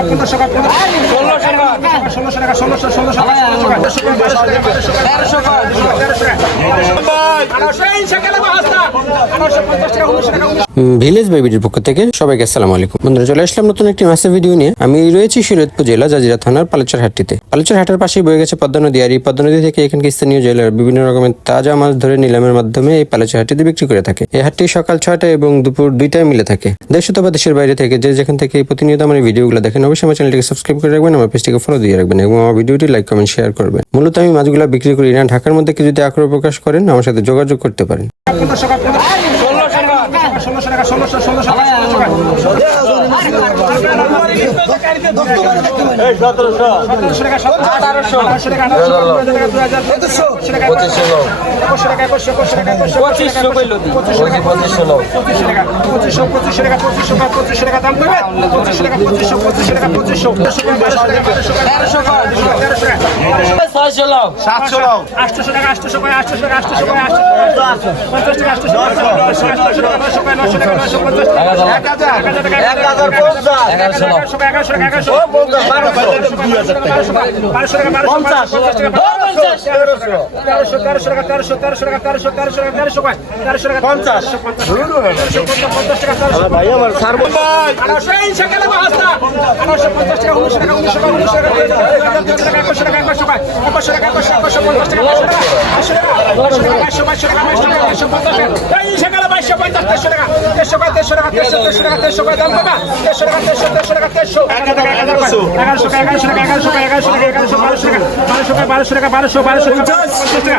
পনেরোশো টাকা ষোলোশো টাকা ষোলোশো টাকা ষোলোশো ষোলোশো তেরোশো টাকা আঠারোশো টাকা উনিশশো টাকা ভিলেজ বেবিটির পক্ষ থেকে সবাইকে আসসালামু আলাইকুম। বন্ধুরা, চলে আসলাম নতুন একটি মাসের ভিডিও নিয়ে। আমি রয়েছি শরীয়তপুর জেলা, জাজিরা থানার পালেচার হাটটিতে। পালেচার হাটের পাশেই বয়ে গেছে পদ্মা নদী আর এই পদ্মা নদী থেকে এখানকার স্থানীয় জেলার বিভিন্ন রকমের তাজা মাছ ধরে নিলামের মাধ্যমে এই পালেচার হাটটিতে বিক্রি করে থাকে। এই হাটটি সকাল ছয়টা এবং দুপুর দুইটায় মিলে থাকে। দেশ অথবা দেশের বাইরে থেকে যে যেখান থেকে প্রতিনিয়ত আমার ভিডিওগুলো দেখেন, অবশ্যই আমার চ্যানেলটিকে সাবস্ক্রাইব করে রাখবেন, আমার পেজটিকে ফলো দিয়ে রাখবেন এবং আমার ভিডিওটি লাইক কমেন্ট শেয়ার করবেন। মূলত আমি মাছগুলো বিক্রি করি না, ঢাকার মধ্যে যদি আগ্রহ প্রকাশ করেন, আমার সাথে যোগাযোগ করতে পারেন। ষোলোশো টাকা ষোলোশো টাকা ষোলোশো টাকা ষোলোশো টাকা সতেরোশো টাকা পঁচিশশো টাকা একুশশো টাকা একুশশো একুশশো টাকা পঁচিশশো পঁচিশশো টাকা পঁচিশশো টাকা পঁচিশশো টাকা পঁচিশশো টাকা পঁচিশশো টাকা দাম পঁচিশশো টাকা পঁচিশশো পঁচিশশো টাকা পঁচিশশো বারোশো টাকা বারোশো টাকা তেরোশো টাকা দেড়শো টাকা টাকা টাকা টাকা টাকা দেড়শো টাকা দেড়শো টাকা দেড়শো দেড়শো টাকা দেড়শো টাকা দাম দেড়শো টাকা দেড়শো দেড়শো টাকা দেড়শো এগারোশো টাকা এগারোশো টাকা এগারোশো টাকা এগারোশো টাকা এগারোশো টাকা বারোশো টাকা বারোশো টাকা বারোশো টাকা বারোশো টাকা পঞ্চাশ টাকা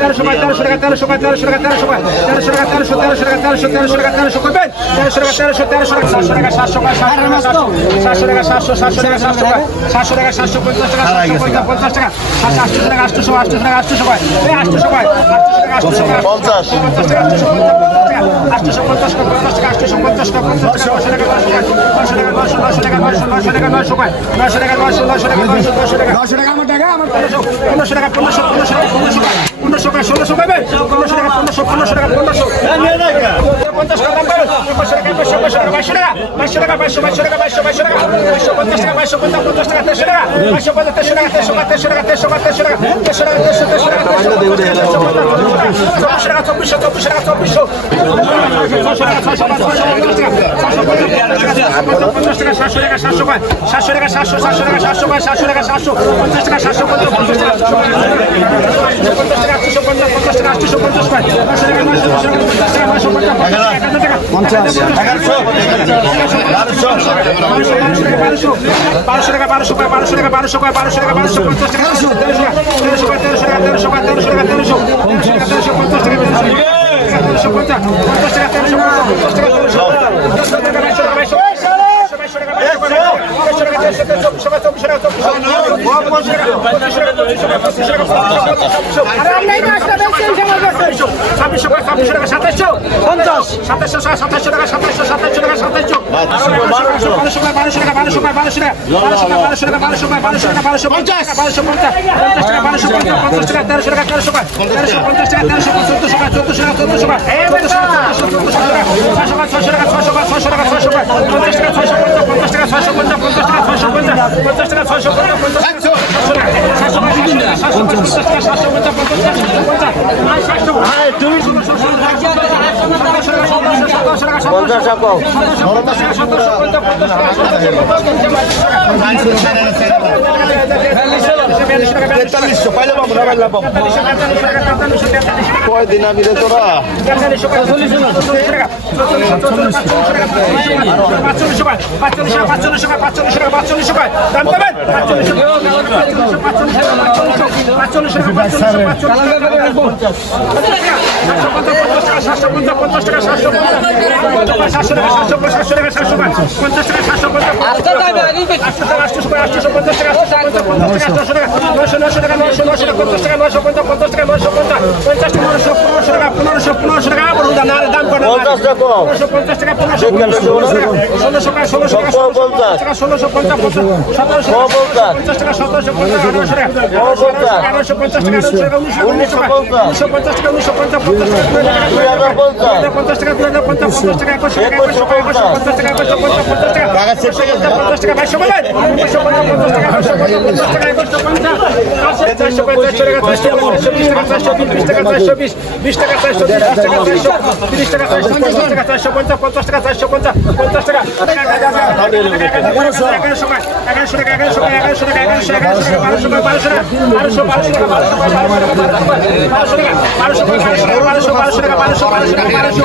তেরোশো টাকা তেরোশো টাকা তেরোশো টাকা তেরোশো টাকা তেরোশো টাকা তেরোশো তেরোশো টাকা তেরোশো তেরোশো টাকা তেরোশো করবেন তেরোশো টাকা তেরোশো তেরোশো টাকা সাতশো টাকা সাতশো টাকা সাতশো টাকা সাতশো সাতশো টাকা সাতশো টাকা সাতশো টাকা সাতশো পঞ্চাশ টাকা সাতশো পঞ্চাশ টাকা আটশো টাকা আটশো আটশো টাকা আটশো টাকা আটশো টাকা আটশো টাকা পঞ্চাশ। পঞ্চাশ টাকা আটশো পঞ্চাশ টাকা পঞ্চাশ টাকা আটশো পঞ্চাশ টাকা পঞ্চাশ টাকা আটশো টাকা টাকা নশো টাকা নশো টাকা নশো নশো টাকা নশো নশো টাকা নশো নশো টাকা নশো টাকা আমার টাকা আমার পনেরোশো টাকা পনেরোশো পনেরোশো টাকা পনেরোশো টাকা পনেরোশো টাকা ষোলোশো পাবে পনেরোশো টাকা পনেরোশো পনেরোশো টাকা পনেরোশো পঞ্চাশ টাকা একুশশো টাকা একুশশো একুশশো টাকা বাইশশো টাকা বাইশশো টাকা বাইশশো বাইশশো টাকা বাইশশো বাইশশো টাকা বাইশশো পঞ্চাশ টাকা বাইশশো পঞ্চাশ পঞ্চাশ টাকা তেরোশো টাকা বাইশশো পঞ্চাশ তেরোশো টাকা তেরোশো টাকা তেরোশো টাকা তেরোশো টাকা তেরোশো টাকা তেরোশো টাকা তেরোশো তেরোশো টাকা চব্বিশশো টাকা চব্বিশশো চব্বিশশো টাকা চব্বিশশো পঞ্চাশ টাকা সাতশো টাকা সাতশো পাঁচ সাতশো টাকা সাতশো সাতশো টাকা সাতশো পাঁচ সাতশো টাকা সাতশো পঞ্চাশ টাকা সাতশো পঞ্চাশ পঞ্চাশ টাকা পঞ্চাশ টাকা আটশো পঞ্চাশ পঞ্চাশ টাকা আটশো পঞ্চাশ পাঁচ নশো টাকা নশো টাকা পঞ্চাশ টাকা নশো পঞ্চাশ পঞ্চাশ। টাকা বারোশো টাকা বারোশো টাকা বারোশো টাকা বারোশো টাকা বারোশো টাকা বারোশো পঞ্চাশ। টাকা তেরোশো তেরোশো তেরোশো টাকা তেরোশো টাকা তেরোশো টাকা তেরোশো তেরোশো পঞ্চাশ টাকা তেরোশো পঞ্চাশ পঞ্চাশ টাকা তেরোশো পঞ্চাশ টাকা তেরোশো টাকা বাইশশো টাকা বাইশশো টাকা ছাব্বিশশো টাকা ছাব্বিশশো টাকা সাতাইশশো পঞ্চাশ সাতাইশশো সাতাইশশো টাকা সাতাইশশো সাতাইশশো টাকা সাতাইশশো বারোশো টাকা বারোশো টাকা বারোশো টাকা বারোশো টাকা বারোশো টাকা বারোশো টাকা বারোশো টাকা বারোশো পঞ্চাশ বারোশো পঞ্চাশ পঞ্চাশ টাকা বারোশো পঞ্চাশ পঞ্চাশ টাকা তেরোশো টাকা তেরোশো টাকা তেরোশো পঞ্চাশ টাকা তেরোশো চোদ্দশো টাকা চোদ্দশো টাকা চোদ্দশো টাকা চোদ্দশো টাকা চোদ্দশো টাকা ছশো টাকা ছশো টাকা ছশো টাকা পঞ্চাশ টাকা ছশো পঞ্চাশ পঞ্চাশ টাকা ছশো পঞ্চাশ পঞ্চাশ টাকা সাতশো পঞ্চাশ টাকা সাতশো পঞ্চাশ পঞ্চাশ টাকা তেতাল্লিশশো পাইলে পাবো না পাইলে পাবো কয়দিন আমি রে তোরা পঞ্চাশ টাকা নয়শো নয়শো টাকা নয়শো নয়শো টাকা নয়শো পঞ্চাশ টাকা পঞ্চাশ পঞ্চাশ টাকা পনেরোশো পনেরোশো পনেরোশো দাম করে পঞ্চাশ টাকা। পনেরোশো পঞ্চাশ টাকা পনেরোশো পঞ্চাশ ষোলোশো টাকা টাকা ষোলোশো টাকা পঞ্চাশ টাকা সতেরোশো পঞ্চাশ পঞ্চাশ টাকা উনিশশো পঞ্চাশ পঞ্চাশ টাকা পঞ্চাশ পঞ্চাশ টাকা একশো টাকা টাকা টাকা চারশো পঞ্চাশ টাকা চারশো বিশ টাকা চারশো বিশ বিশ টাকা চারশো বিশ বিশ টাকা চারশো তিরিশ টাকা চারশো তিরিশ টাকা চারশো পঞ্চাশ পঞ্চাশ টাকা চারশো পঞ্চাশ পঞ্চাশ টাকা এগারোশো টাকা এগারোশো টাকা এগারোশো টাকা এগারোশো টাকা এগারোশো টাকা এগারোশো টাকা বারোশো টাকা বারোশো টাকা বারোশো বারোশো টাকা বারোশো টাকা বারোশো টাকা বারোশো টাকা বারোশো টাকা বারোশো টাকা বারোশো বারোশো টাকা বারোশো